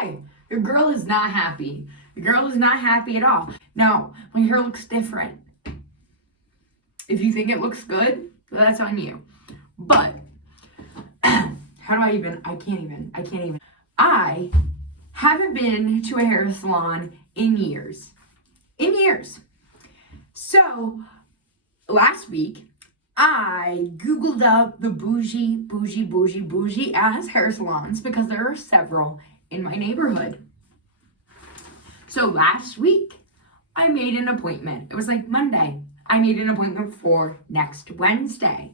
lie. Your girl is not happy. The girl is not happy at all. No, my hair looks different. If you think it looks good, that's on you. But, how do I even, I can't even. I haven't been to a hair salon in years. So, last week, I Googled up the bougie ass hair salons because there are several in my neighborhood. So last week, I made an appointment. It was like Monday. I made an appointment for next Wednesday,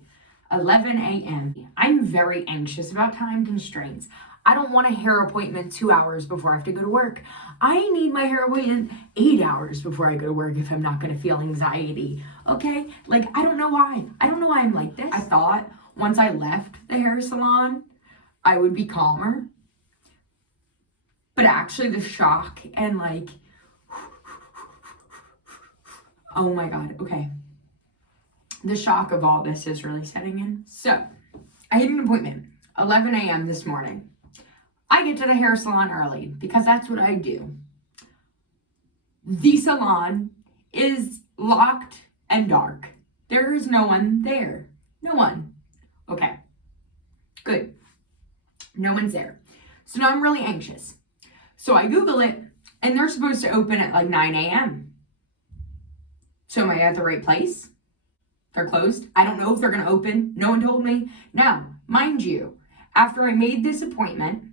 11 a.m. I'm very anxious about time constraints. I don't want a hair appointment 2 hours before I have to go to work. I need my hair appointment 8 hours before I go to work if I'm not gonna feel anxiety, okay? Like, I don't know why. I'm like this. I thought once I left the hair salon, I would be calmer. But actually the shock and like, oh my God, okay. The shock of all this is really setting in. So, I had an appointment, 11 a.m. this morning. I get to the hair salon early because that's what I do. The salon is locked and dark. There is no one there. No one. Okay, good. No one's there. So now I'm really anxious. So I Google it, and they're supposed to open at like 9 a.m. So am I at the right place? They're closed. I don't know if they're going to open. No one told me. Now, mind you, after I made this appointment,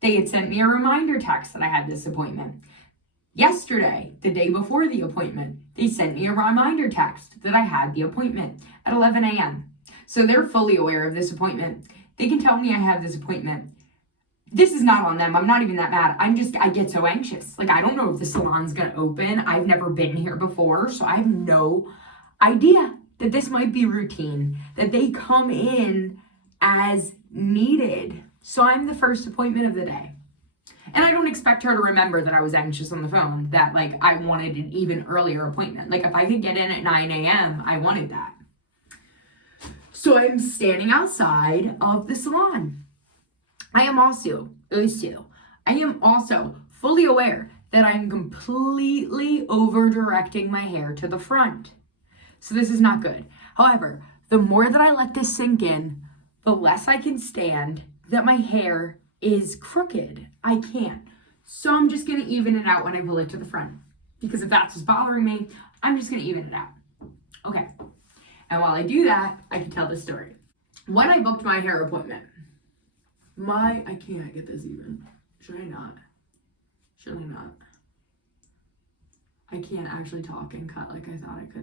they had sent me a reminder text that I had this appointment. Yesterday, the day before the appointment, they sent me a reminder text that I had the appointment at 11 a.m. So they're fully aware of this appointment. They can tell me I have this appointment. This is not on them. I'm not even that mad. I get so anxious. Like, I don't know if the salon's gonna open. I've never been here before, so I have no idea that this might be routine, that they come in as needed. So I'm the first appointment of the day. And I don't expect her to remember that I was anxious on the phone, that like I wanted an even earlier appointment. Like if I could get in at 9 a.m., I wanted that. So I'm standing outside of the salon. I am also fully aware that I'm completely over directing my hair to the front. So this is not good. However, the more that I let this sink in, the less I can stand that my hair is crooked. I can't. So I'm just gonna even it out when I pull it to the front. Because if that's what's bothering me, I'm just gonna even it out. Okay. And while I do that, I can tell the story. When I booked my hair appointment, I can't get this even. Should I not? Surely not. I can't actually talk and cut like I thought I could.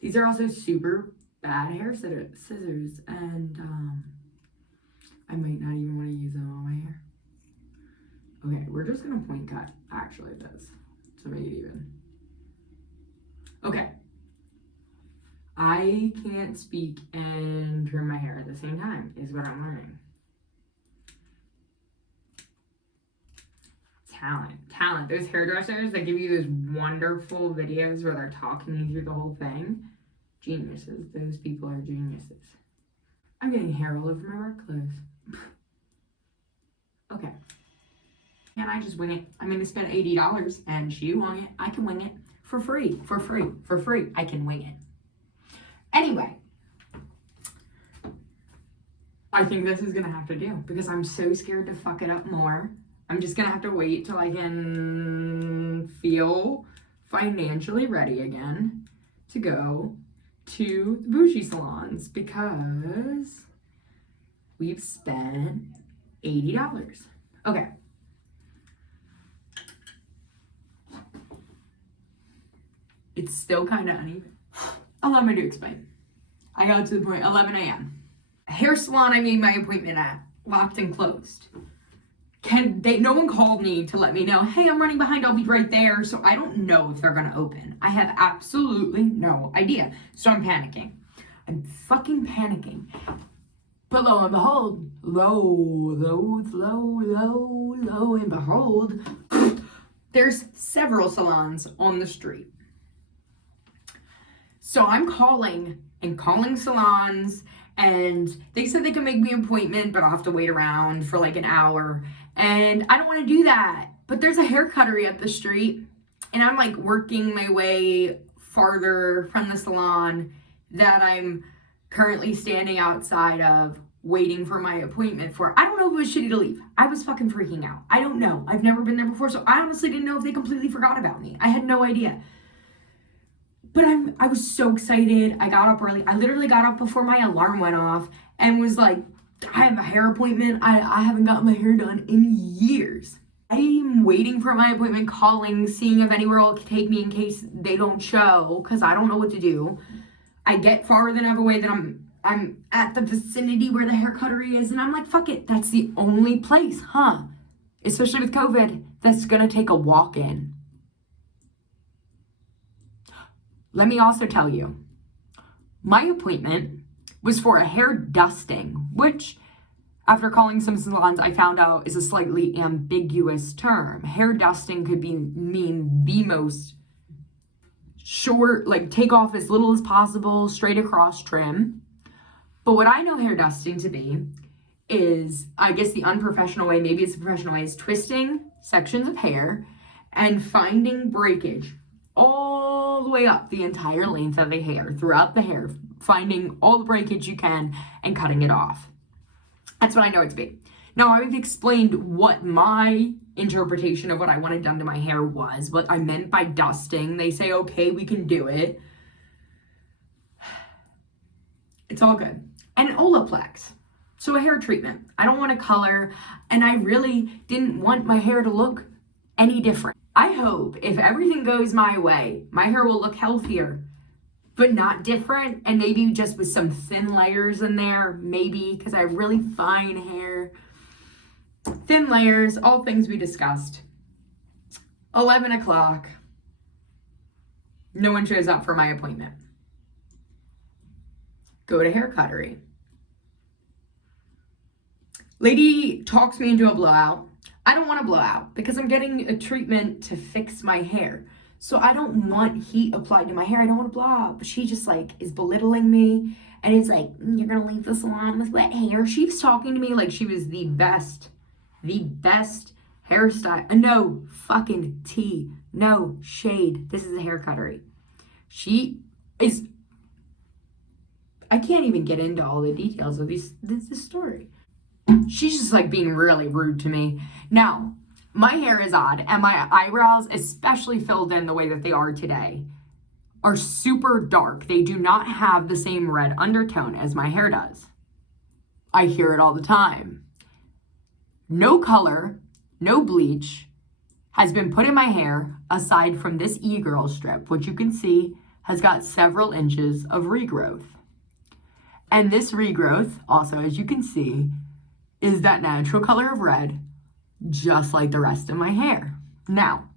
These are also super bad hair scissors, and I might not even want to use them on my hair. Okay, we're just gonna point cut actually this to make it even. Okay. I can't speak and trim my hair at the same time, is what I'm learning. Talent. Those hairdressers that give you those wonderful videos where they're talking you through the whole thing. Geniuses. Those people are geniuses. I'm getting hair all over my work clothes. Okay. Can I just wing it? I'm going to spend $80 and she won it. I can wing it for free. I can wing it. Anyway. I think this is going to have to do because I'm so scared to fuck it up more. I'm just going to have to wait till I can feel financially ready again to go to the bougie salons because we've spent $80. Okay. It's still kind of uneven. Allow me to explain. I got to the point, 11 a.m. A hair salon I made my appointment at, locked and closed. No one called me to let me know, hey, I'm running behind, I'll be right there. So I don't know if they're gonna open. I have absolutely no idea. So I'm panicking. I'm fucking panicking. But lo and behold, lo and behold, there's several salons on the street. So I'm calling salons, and they said they can make me an appointment, but I'll have to wait around for like an hour. And I don't want to do that. But there's a hair cuttery up the street, and I'm like working my way farther from the salon that I'm currently standing outside of waiting for my appointment for. I don't know if it was shitty to leave. I was fucking freaking out. I don't know. I've never been there before, so I honestly didn't know if they completely forgot about me. I had no idea. But I was so excited. I got up early. I literally got up before my alarm went off and was like, I have a hair appointment. I haven't gotten my hair done in years. I'm waiting for my appointment, calling, seeing if anywhere will take me in case they don't show, because I don't know what to do. I get far enough away that I'm at the vicinity where the hair cuttery is, and I'm like, fuck it, that's the only place, huh? Especially with COVID, that's gonna take a walk-in. Let me also tell you, my appointment was for a hair dusting, which, after calling some salons, I found out is a slightly ambiguous term. Hair dusting could mean the most short, like take off as little as possible, straight across trim. But what I know hair dusting to be is, I guess the unprofessional way, maybe it's a professional way, is twisting sections of hair and finding breakage all the way up the entire length of the hair, throughout the hair, finding all the breakage you can and cutting it off. That's what I know it to be. Now, I've explained what my interpretation of what I wanted done to my hair was, what I meant by dusting. They say, okay, we can do it. It's all good. And an Olaplex. So a hair treatment. I don't want to color, and I really didn't want my hair to look any different. I hope if everything goes my way, my hair will look healthier, but not different, and maybe just with some thin layers in there, maybe, because I have really fine hair. Thin layers, all things we discussed. 11 o'clock. No one shows up for my appointment. Go to hair cuttery. Lady talks me into a blowout. I don't want to blow out because I'm getting a treatment to fix my hair. So I don't want heat applied to my hair. I don't want to blow out. But she just like is belittling me. And it's like, you're going to leave the salon with wet hair. She was talking to me like she was the best hairstyle. No fucking tea. No shade. This is a hair cuttery. She is, I can't even get into all the details of this story. She's just like being really rude to me. Now, my hair is odd, and my eyebrows, especially filled in the way that they are today, are super dark. They do not have the same red undertone as my hair does. I hear it all the time. No color, no bleach has been put in my hair aside from this e-girl strip, which you can see has got several inches of regrowth. And this regrowth, also, as you can see, is that natural color of red, just like the rest of my hair. Now,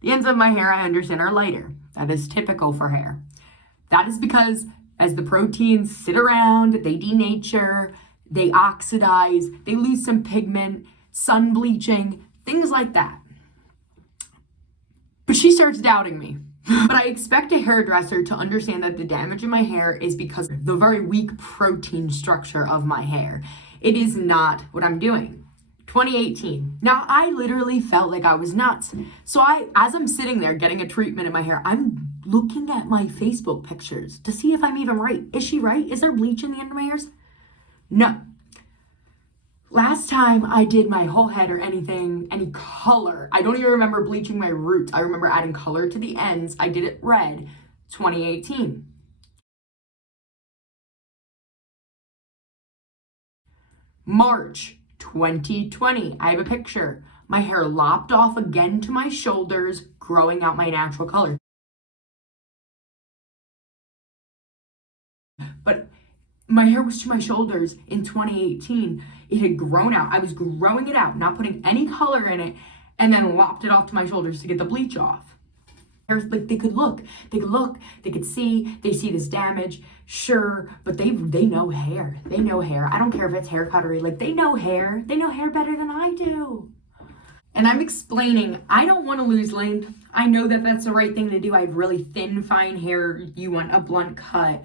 the ends of my hair, I understand, are lighter. That is typical for hair. That is because as the proteins sit around, they denature, they oxidize, they lose some pigment, sun bleaching, things like that. But she starts doubting me. But I expect a hairdresser to understand that the damage in my hair is because of the very weak protein structure of my hair. It is not what I'm doing. 2018. Now, I literally felt like I was nuts. So as I'm sitting there getting a treatment in my hair, I'm looking at my Facebook pictures to see if I'm even right. Is she right? Is there bleach in the end of my hairs? No. Last time I did my whole head or anything, any color, I don't even remember bleaching my roots. I remember adding color to the ends. I did it red, 2018. March 2020, I have a picture. My hair lopped off again to my shoulders, growing out my natural color. But my hair was to my shoulders in 2018. It had grown out. I was growing it out, not putting any color in it, and then lopped it off to my shoulders to get the bleach off. Like they could see, they see this damage, sure, but they know hair. They know hair. I don't care if it's hair cuttery, like they know hair. They know hair better than I do. And I'm explaining, I don't want to lose length. I know that that's the right thing to do. I have really thin, fine hair. You want a blunt cut.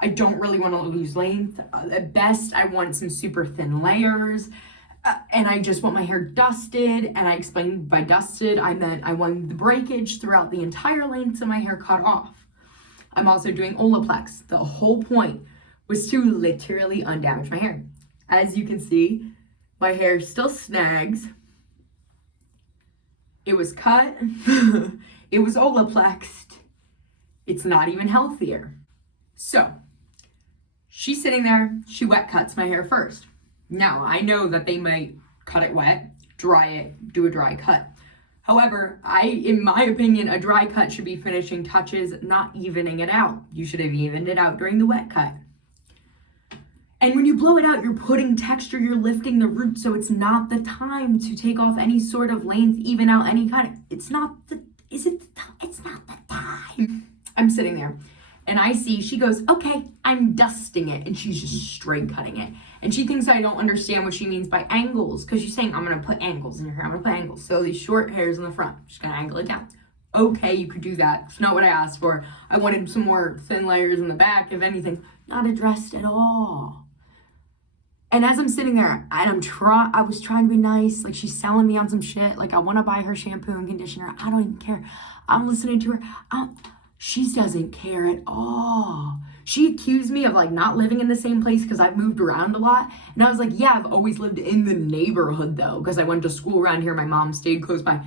I don't really want to lose length. At best, I want some super thin layers. And I just want my hair dusted, and I explained by dusted, I meant I want the breakage throughout the entire length of my hair cut off. I'm also doing Olaplex. The whole point was to literally undamage my hair. As you can see, my hair still snags. It was cut. It was Olaplexed. It's not even healthier. So, she's sitting there. She wet cuts my hair first. Now, I know that they might cut it wet, dry it, do a dry cut. However, in my opinion, a dry cut should be finishing touches, not evening it out. You should have evened it out during the wet cut. And when you blow it out, you're putting texture, you're lifting the root, so it's not the time to take off any sort of length, even out any kind of, it's not the time. I'm sitting there and I see, she goes, okay, I'm dusting it. And she's just straight cutting it. And she thinks I don't understand what she means by angles, because she's saying, I'm gonna put angles in your hair, I'm gonna put angles. So these short hairs in the front, just gonna angle it down. Okay, you could do that. It's not what I asked for. I wanted some more thin layers in the back, if anything. Not addressed at all. And as I'm sitting there, and I was trying to be nice, like she's selling me on some shit, like I want to buy her shampoo and conditioner. I don't even care. I'm listening to her. She doesn't care at all. She accused me of like not living in the same place because I've moved around a lot. And I was like, yeah, I've always lived in the neighborhood though, because I went to school around here. My mom stayed close by.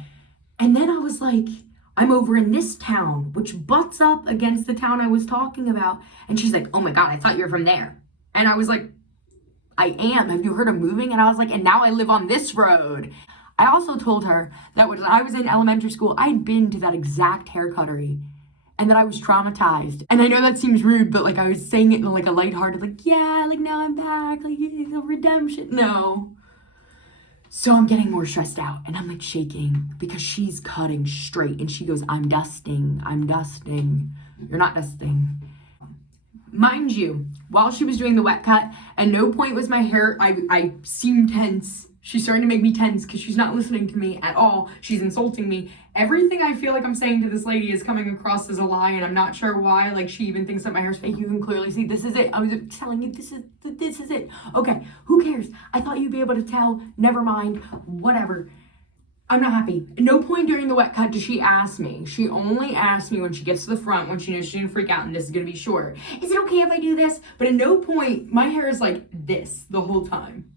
And then I was like, I'm over in this town, which butts up against the town I was talking about. And she's like, oh my God, I thought you were from there. And I was like, I am. Have you heard of moving? And I was like, and now I live on this road. I also told her that when I was in elementary school, I'd been to that exact hair cuttery and that I was traumatized. And I know that seems rude, but like I was saying it in like a lighthearted, like, yeah, like now I'm back, like it's a redemption. No. So I'm getting more stressed out and I'm like shaking because she's cutting straight and she goes, I'm dusting. You're not dusting. Mind you, while she was doing the wet cut, at no point was my hair, I seemed tense. She's starting to make me tense because she's not listening to me at all. She's insulting me. Everything I feel like I'm saying to this lady is coming across as a lie, and I'm not sure why. Like, she even thinks that my hair's fake. You can clearly see, this is it. I was telling you, this is it. Okay, who cares? I thought you'd be able to tell. Never mind. Whatever. I'm not happy. At no point during the wet cut does she ask me. She only asks me when she gets to the front, when she knows she's gonna freak out and this is gonna be short. Is it okay if I do this? But at no point, my hair is like this the whole time.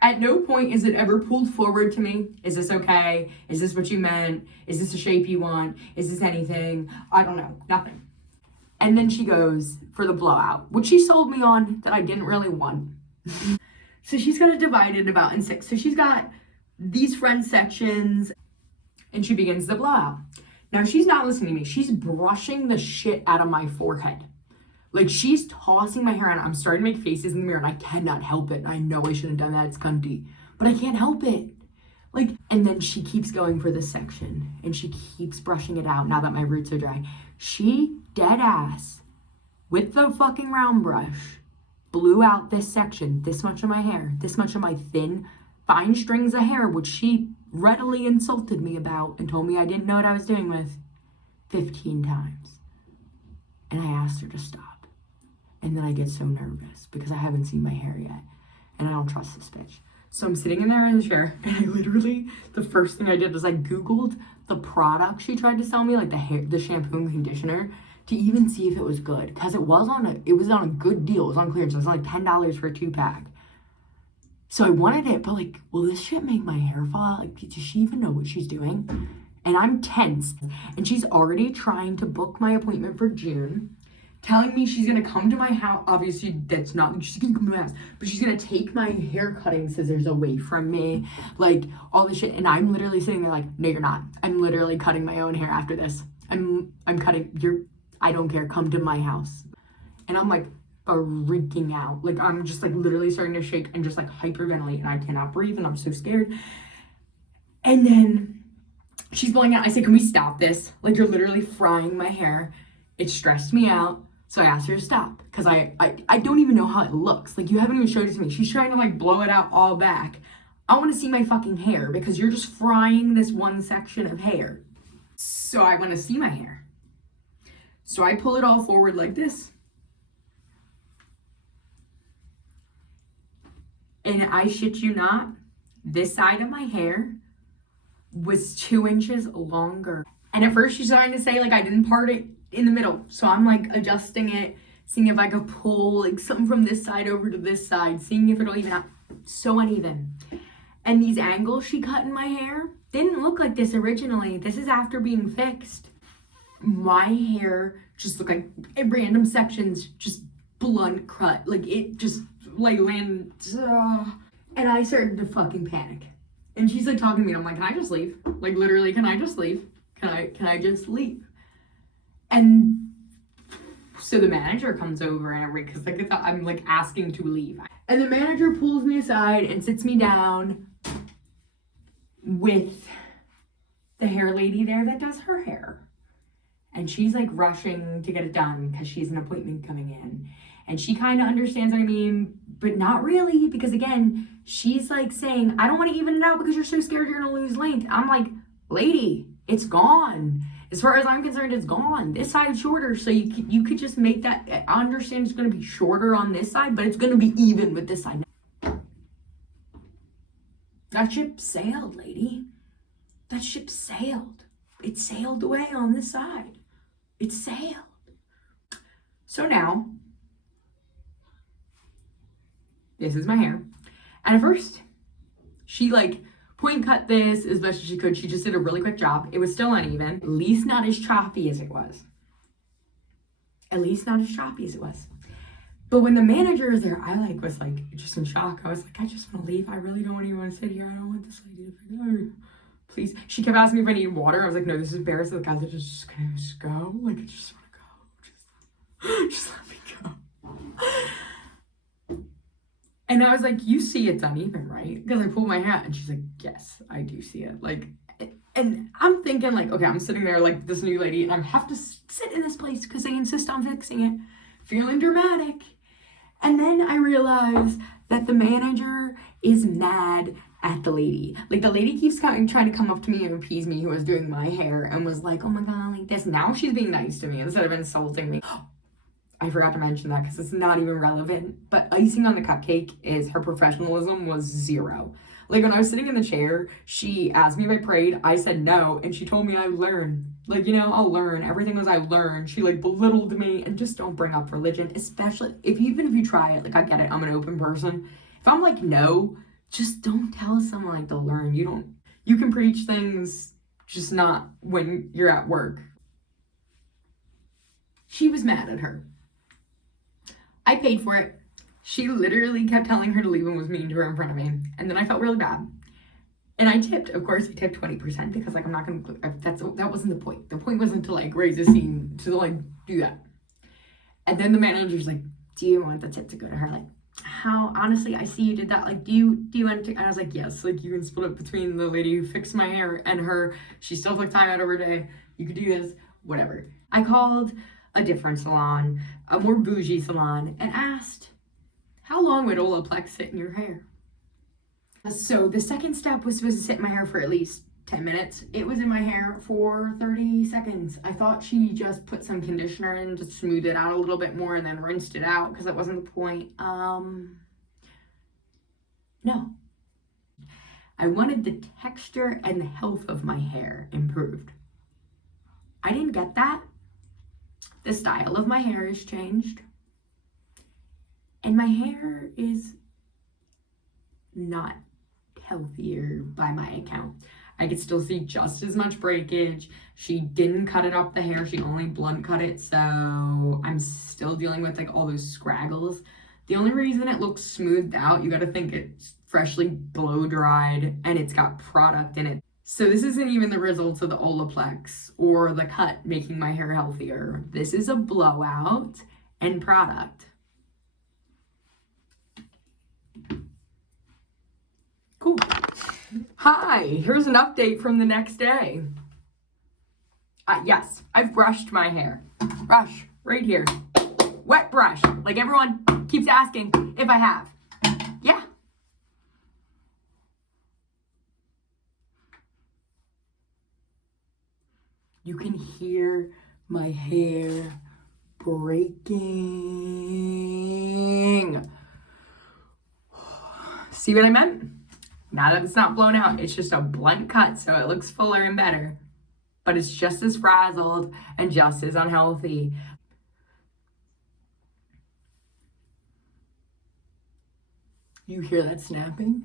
At no point is it ever pulled forward to me. Is this okay? Is this what you meant? Is this the shape you want? Is this anything? I don't know, nothing. And then she goes for the blowout, which she sold me on that I didn't really want. So she's got it divided about in 6. So she's got these front sections and she begins the blowout. Now she's not listening to me. She's brushing the shit out of my forehead. Like she's tossing my hair and I'm starting to make faces in the mirror and I cannot help it. I know I shouldn't have done that, it's cunty, but I can't help it. Like, and then she keeps going for this section and she keeps brushing it out now that my roots are dry. She dead ass with the fucking round brush blew out this section, this much of my hair, this much of my thin fine strings of hair, which she readily insulted me about and told me I didn't know what I was doing with 15 times. And I asked her to stop. And then I get so nervous because I haven't seen my hair yet. And I don't trust this bitch. So I'm sitting in there in the chair and I literally, the first thing I did was I Googled the product she tried to sell me, like the shampoo and conditioner, to even see if it was good. Because it was on a good deal. It was on clearance. It was like $10 for a 2-pack. So I wanted it, but like, will this shit make my hair fall out? Like, does she even know what she's doing? And I'm tense. And she's already trying to book my appointment for June, telling me she's gonna come to my house. Obviously, that's not, she's gonna come to my house, but she's gonna take my hair cutting scissors away from me, like all this shit. And I'm literally sitting there like, no, you're not. I'm literally cutting my own hair after this. I'm cutting I don't care, come to my house. And I'm like, freaking out. Like I'm just like literally starting to shake and just like hyperventilate and I cannot breathe and I'm so scared. And then she's blowing out. I say, can we stop this? Like you're literally frying my hair. It stressed me out. So I asked her to stop because I don't even know how it looks. Like you haven't even showed it to me. She's trying to like blow it out all back. I want to see my fucking hair because you're just frying this one section of hair. So I want to see my hair. So I pull it all forward like this. And I shit you not, this side of my hair was 2 inches longer. And at first she's trying to say like I didn't part it in the middle. So I'm like adjusting it, seeing if I could pull like something from this side over to this side, seeing if it'll even out. So uneven. And these angles she cut in my hair didn't look like this originally. This is after being fixed. My hair just looked like in random sections, just blunt cut. Like it just like landed. And I started to fucking panic. And she's like talking to me and I'm like, can I just leave? Like literally, can I just leave? Can I just leave? And so the manager comes over and because like I'm like asking to leave. And the manager pulls me aside and sits me down with the hair lady there that does her hair. And she's like rushing to get it done because she's an appointment coming in. And she kind of understands what I mean, but not really, because again, she's like saying, I don't want to even it out because you're so scared you're going to lose length. I'm like, lady, it's gone. As far as I'm concerned, it's gone. This side's shorter, so you could just make that. I understand it's going to be shorter on this side, but it's going to be even with this side. That ship sailed, lady. That ship sailed. It sailed away on this side. It sailed. So now, this is my hair. And at first, she like point cut this as best as she could. She just did a really quick job. It was still uneven. At least not as choppy as it was. At least not as choppy as it was. But when the manager was there, I like was like just in shock. I was like, I just want to leave. I really don't even want to sit here. I don't want this lady to be please. She kept asking me if I needed water. I was like, no, this is embarrassing. The guys are just gonna just go. Like, I just want to go. Just let me go. And I was like, you see it's uneven, right? Because I pulled my hat and she's like, yes, I do see it. Like, and I'm thinking like, okay, I'm sitting there like this new lady and I have to sit in this place because they insist on fixing it. Feeling dramatic. And then I realized that the manager is mad at the lady. Like the lady keeps trying to come up to me and appease me who was doing my hair and was like, oh my God, like this. Now she's being nice to me instead of insulting me. I forgot to mention that because it's not even relevant. But icing on the cupcake is her professionalism was 0. Like when I was sitting in the chair, she asked me if I prayed. I said no. And she told me I learn. Like, you know, I'll learn. Everything was I learned. She like belittled me. And just don't bring up religion. Especially even if you try it. Like I get it. I'm an open person. If I'm like no, just don't tell someone like to learn. You can preach things, just not when you're at work. She was mad at her. I paid for it. She literally kept telling her to leave and was mean to her in front of me. And then I felt really bad. And I tipped. Of course, I tipped 20% because like I'm not going to, that wasn't the point. The point wasn't to like raise a scene, to like do that. And then the manager's like, do you want the tip to go to her? Like, how, honestly, I see you did that. Like, do you want to, and I was like, yes, like you can split it between the lady who fixed my hair and her. She still took time out of her day. You could do this, whatever. I called a different salon, a more bougie salon, and asked, how long would Olaplex sit in your hair? So the second step was supposed to sit in my hair for at least 10 minutes. It was in my hair for 30 seconds. I thought she just put some conditioner in to smooth it out a little bit more and then rinsed it out because that wasn't the point. No. I wanted the texture and the health of my hair improved. I didn't get that. The style of my hair has changed. And my hair is not healthier by my account. I could still see just as much breakage. She didn't cut it up the hair. She only blunt cut it. So I'm still dealing with like all those scraggles. The only reason it looks smoothed out, you got to think it's freshly blow dried and it's got product in it. So this isn't even the results of the Olaplex or the cut making my hair healthier. This is a blowout and product. Cool. Hi, here's an update from the next day. Yes, I've brushed my hair. Brush, right here. Wet brush, like everyone keeps asking if I have. Yeah. You can hear my hair breaking. See what I meant? Now that it's not blown out, it's just a blunt cut, so it looks fuller and better. But it's just as frazzled and just as unhealthy. You hear that snapping?